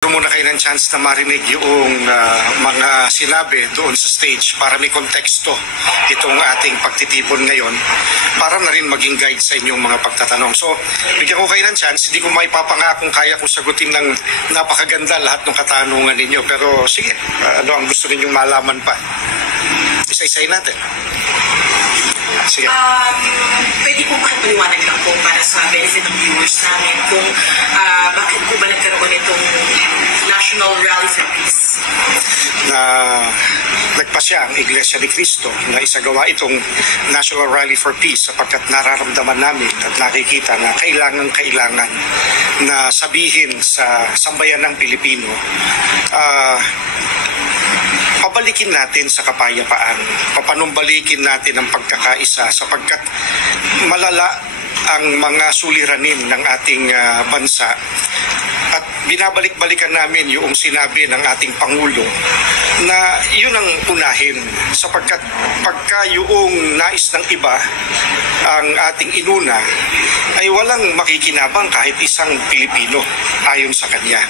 muna kayo ng chance na marinig yung mga sinabi doon sa stage para may konteksto itong ating pagtitipon ngayon para na rin maging guide sa inyong mga pagtatanong. So, bigyan ko kayo ng chance. Hindi ko maipapangakong kaya kong sagutin ng napakaganda lahat ng katanungan ninyo. Pero sige, ano ang gusto ninyong malaman pa? Isa-isayin natin. Sige. Pwede po makipaliwanag lang po para sa benefit ng viewers namin kung bakit po ba nagkaroon itong National Rally for Peace? Nagpasya ang Iglesia ni Cristo na isagawa itong National Rally for Peace sapagkat nararamdaman namin at nakikita na kailangan na sabihin sa sambayan ng Pilipino pabalikin natin sa kapayapaan, papanumbalikin natin ang pagkakaisa sapagkat malala ang mga suliranin ng ating bansa at binabalik-balikan namin yung sinabi ng ating Pangulo na yun ang unahin sapagkat pagka yung nais ng iba ang ating inuna ay walang makikinabang kahit isang Pilipino ayon sa kanya.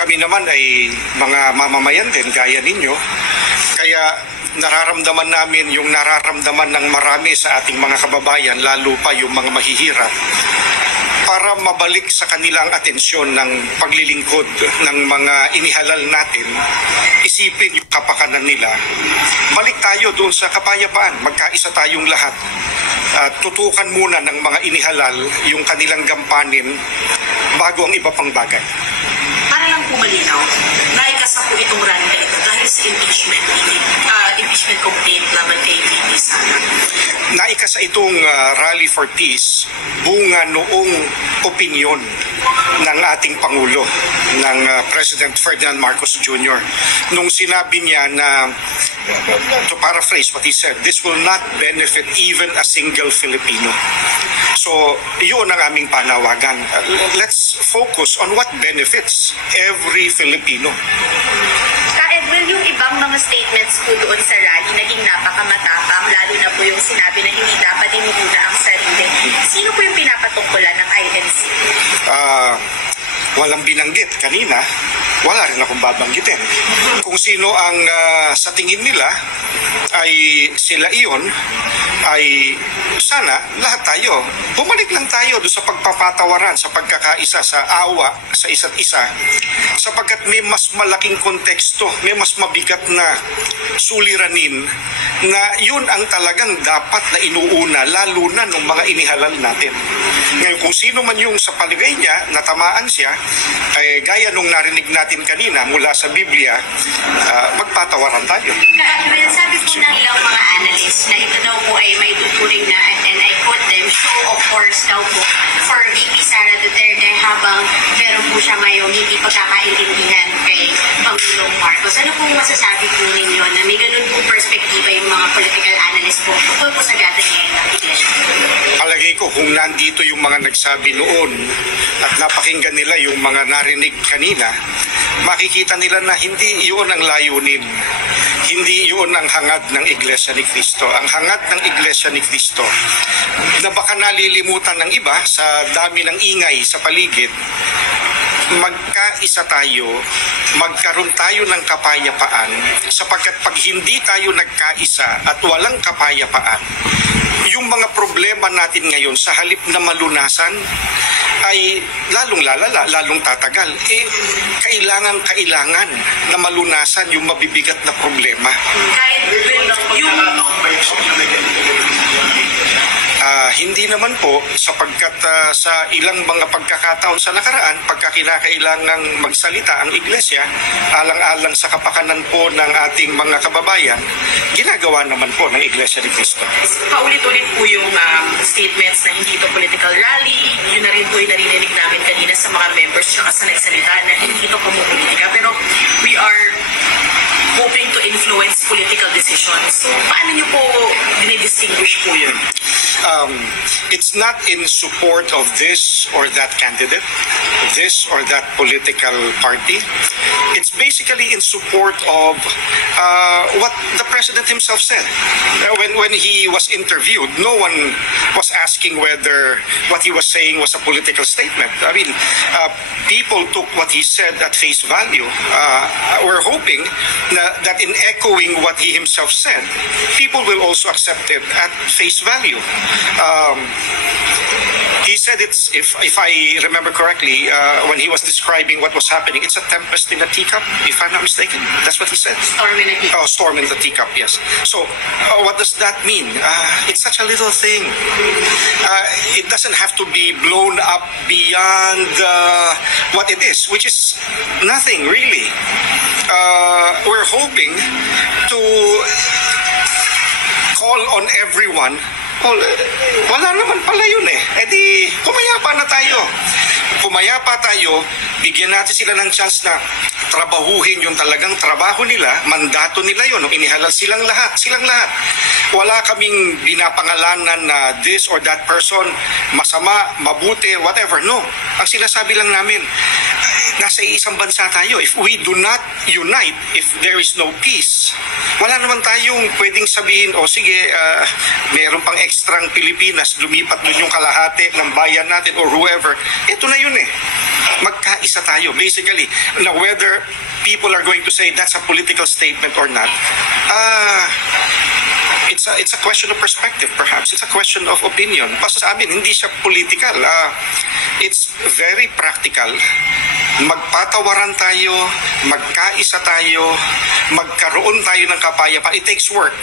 Kami naman ay mga mamamayan din gaya ninyo, kaya nararamdaman namin yung nararamdaman ng marami sa ating mga kababayan, lalo pa yung mga mahihirap, para mabalik sa kanilang atensyon ng paglilingkod ng mga inihalal natin, isipin yung kapakanan nila. Balik tayo doon sa kapayapaan, magkaisa tayong lahat. Tutukan muna ng mga inihalal yung kanilang gampanin bago ang iba pang bagay. Para lang po malinaw, naikasa po itong rally na ito dahil sa impeachment complaint laban kay VP Sara. Naikasa itong Rally for Peace bunga noong opinyon ng ating Pangulo, ng President Ferdinand Marcos Jr. Nung sinabi niya na, to paraphrase what he said, this will not benefit even a single Filipino. So, yun ang aming panawagan. Let's focus on what benefits every Filipino. Ka-Edwin, yung ibang mga statements po doon sa rally naging napakamatapang, lalo na po yung sinabi na hindi dapat inuna ang sarili. Sino po yung pinapatungkulan ng INC? Walang binanggit kanina, wala rin akong babanggitin. Kung sino ang sa tingin nila ay sila iyon, ay sana lahat tayo, bumalik lang tayo doon sa pagpapatawaran, sa pagkakaisa, sa awa sa isa't isa, sapagkat may mas malaking konteksto, may mas mabigat na suliranin na yun ang talagang dapat na inuuna, lalo na ng mga inihalal natin. Ngayon, kung sino man yung sa paligay niya, natamaan siya, ay gaya nung narinig natin kanina mula sa Biblia, magpatawaran tayo. Sabi po ng ilang mga analysts na ito daw po ay may tuturing na, and I quote them, show of force daw po for VP Sara Duterte habang meron po siya ngayong hindi pagkakaintindihan kay Pangulong Marcos. Ano pong masasabi po ninyo na may ganun pong perspektiba yung mga political analysts po tungkol po sa gathering ngayon ng Iglesia? Palagay ko kung nandito yung mga nagsabi noon at napakinggan nila yung mga narinig kanina, makikita nila na hindi yun ang layunin. Hindi yun ang hangad ng Iglesia ni Cristo. Ang hangad ng Iglesia ni Cristo na baka nalilimutan ng iba sa dami ng ingay sa paligid, magkaisa tayo, magkaroon tayo ng kapayapaan sapagkat pag hindi tayo nagkaisa at walang kapayapaan, yung mga problema natin ngayon sa halip na malunasan ay lalong lalala, lalong tatagal. Kailangan na malunasan yung mabibigat na problema. Kahit yung hindi naman po sapagkat sa ilang mga pagkakataon sa nakaraan, pagka kinakailangang magsalita ang Iglesia, alang-alang sa kapakanan po ng ating mga kababayan, ginagawa naman po ng Iglesia ni Cristo. Paulit-ulit po yung statements na hindi ito political rally, yun na rin po yung narinig namin kanina sa mga members tsaka sa nagsalita na hindi ito pumupolitika, pero we are hoping to influence political decisions. So, paano niyo po dinidistinguish po yun? It's not in support of this or that candidate, this or that political party. It's basically in support of what the president himself said. When he was interviewed, no one was asking whether what he was saying was a political statement. I mean, people took what he said at face value. We're hoping that in echoing what he himself said, people will also accept it at face value. He said it's, if I remember correctly, when he was describing what was happening, it's a tempest in a teacup, if I'm not mistaken. That's what he said. Storm in a teacup. Oh, storm in the teacup, yes. So, what does that mean? It's such a little thing. It doesn't have to be blown up beyond what it is, which is nothing, really. We're hoping to call on everyone. Oh, wala naman pala yun eh. E di, pumayapa na tayo. Pumayapa tayo, bigyan natin sila ng chance na trabahuhin yung talagang trabaho nila, mandato nila yun. Inihalal silang lahat. Wala kaming binapangalanan na this or that person, masama, mabuti, whatever. No. Ang sinasabi lang namin, nasa isang bansa tayo. If we do not unite, if there is no peace, wala naman tayong pwedeng sabihin, o sige, meron pang ekstrang Pilipinas, lumipat dun yung kalahati ng bayan natin or whoever. Ito na yun eh. Magkaisa tayo. Basically, now whether people are going to say that's a political statement or not, it's a question of perspective, perhaps. It's a question of opinion. Basta sa amin, hindi siya political. It's very practical. Magpatawaran tayo, magkaisa tayo, magkaroon tayo ng kapayapaan. It takes work.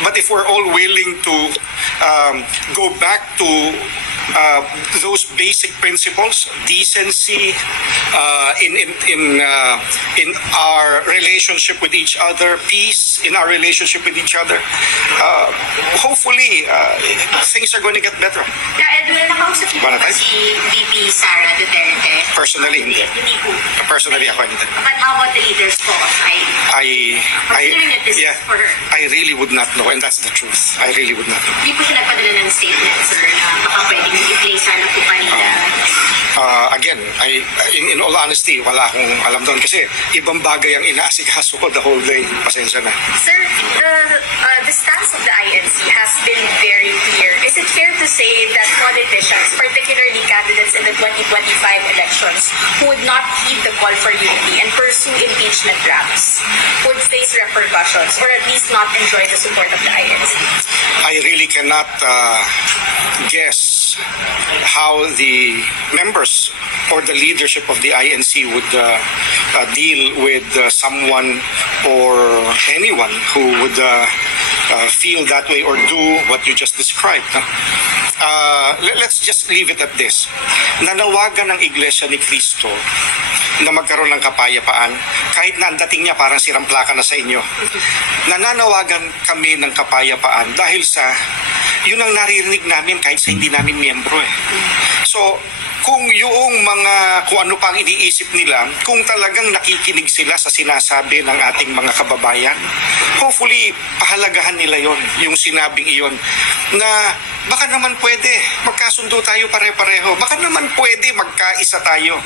But if we're all willing to go back to those basic principles, decency, in our relationship with each other, peace in our relationship with each other, hopefully things are going to get better. Edwin, nakausap niyo ba si VP Sara Duterte? Personally, hindi. Hindi po. Personally, ako hindi. But how about the leaders po? Considering that this is for her. I really would not know, and that's the truth. I really would not know. Hindi po siya nagpadala ng statement, sir, na baka pwedeng i-play sana po kanina. Again, in all honesty, wala akong alam doon kasi ibang bagay ang inaasikaso ko the whole day. Pasensya na. Sir, the stance of the INC has been very clear. Is it fair to say that politicians, particularly candidates in the 2025 elections, who would not heed the call for unity and pursue impeachment raps would face repercussions or at least not enjoy the support of the INC? I really cannot guess how the members or the leadership of the INC would deal with someone or anyone who would feel that way or do what you just described. Let's just leave it at this. Nanawagan ng Iglesia ni Cristo na magkaroon ng kapayapaan kahit na ang dating niya parang siramplaka na sa inyo. Nananawagan kami ng kapayapaan dahil sa yun ang naririnig namin kahit sa hindi namin miyembro eh. So, kung ano pang iniisip nila, kung talagang nakikinig sila sa sinasabi ng ating mga kababayan, hopefully, pahalagahan nila yon, yung sinabing iyon, na baka naman pwede, magkasundo tayo pare-pareho, baka naman pwede magkaisa tayo,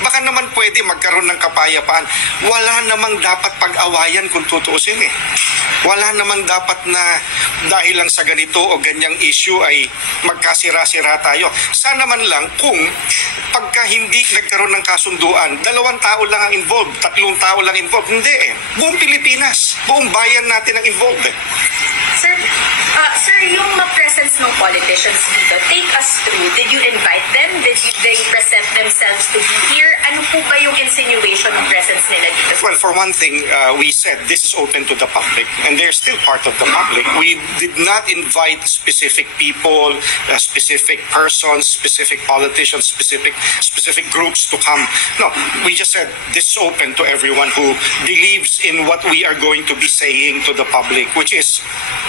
baka naman pwede magkaroon ng kapayapaan. Wala namang dapat pag-awayan kung tutuusin eh. Wala namang dapat na dahil lang sa ganito o ganyang issue ay magkasira-sira tayo. Sana man lang kung pagka hindi nagkaroon ng kasunduan, 2 tao lang ang involved, 3 tao lang involved. Hindi eh. Buong Pilipinas, buong bayan natin ang involved eh. Sir, yung presence ng politicians dito, take us through. Did you invite them? Did they present themselves to be here? Ano po ba yung insinuation ng presence nila dito? Well, for one thing, we said this is open to the public and they're still part of the public. We did not invite specific people, specific persons, specific politicians, specific groups to come. No, we just said this is open to everyone who believes in what we are going to be saying to the public, which is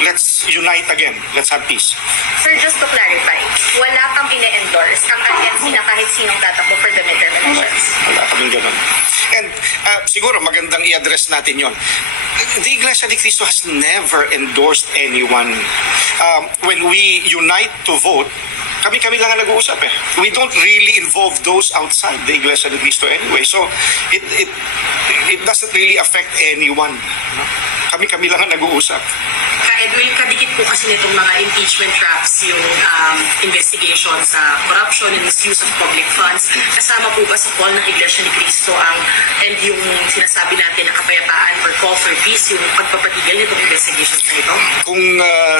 let's unite again. Let's have peace. Sir, just to clarify, wala kang ine-endorse ang INC na kahit sinong tatakbo for the midterm elections? Wala kaming ganun. And siguro magandang i-address natin yon. The Iglesia ni Cristo has never endorsed anyone. When we unite to vote, kami lang ang nag-uusap eh. We don't really involve those outside the Iglesia ni Cristo anyway. So, it doesn't really affect anyone. No? Kami lang ang nag-uusap. Edwin, kadikit po kasi nitong mga impeachment traps yung investigation sa corruption and misuse of public funds. Kasama po ba sa call ng Iglesia ni Cristo and yung sinasabi natin na kapayapaan or call for peace, yung pagpapatigil nitong investigations na ito? Kung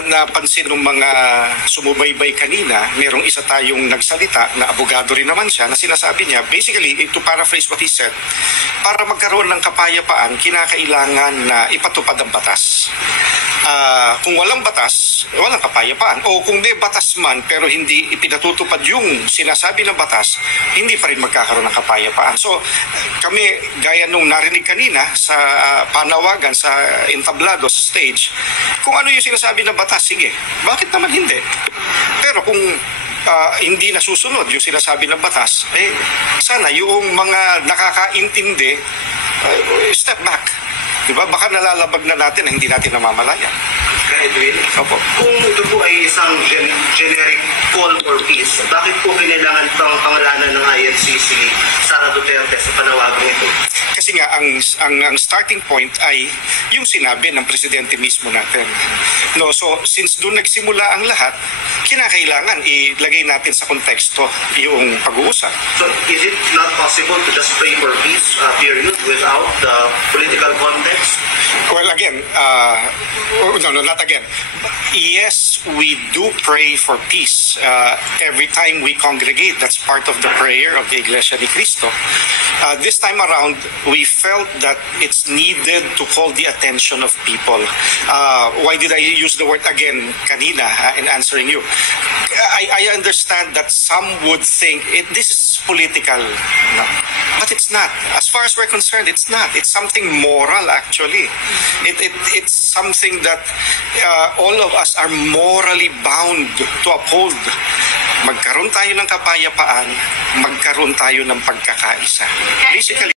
napansin ng mga sumubaybay kanina, merong isa tayong nagsalita na abogado rin naman siya na sinasabi niya, basically, to paraphrase what he said, para magkaroon ng kapayapaan, kinakailangan na ipatupad ang batas. Kung walang batas, walang kapayapaan. O kung may batas man pero hindi ipinatutupad yung sinasabi ng batas, hindi pa rin magkakaroon ng kapayapaan. So kami, gaya nung narinig kanina sa panawagan, sa entablado, sa stage, kung ano yung sinasabi ng batas, sige, bakit naman hindi? Pero kung hindi nasusunod yung sinasabi ng batas, sana yung mga nakakaintindi, step back. Diba? Baka nalalabag na natin na hindi natin namamalayan. Edwin, Opo. kung ito po ay isang generic call for peace, bakit po kinailangan pang pangalanan ng INC si Sara Duterte sa panawagan ito? Kasi nga, ang starting point ay yung sinabi ng presidente mismo natin. No, so, since doon nagsimula ang lahat, kinakailangan ilagay natin sa konteksto yung pag-uusap. So, is it not possible to just pray for peace, period, without the political context? Well, again, no, not again. Yes, we do pray for peace. Every time we congregate, that's part of the prayer of the Iglesia ni Cristo. This time around, we felt that it's needed to call the attention of people. Why did I use the word again kanina in answering you? I understand that some would think this is political, no? But it's not. As far as we're concerned, it's not. It's something moral, actually. It's something that all of us are morally bound to uphold. Magkaroon tayo ng kapayapaan, magkaroon tayo ng pagkakaisa. Basically,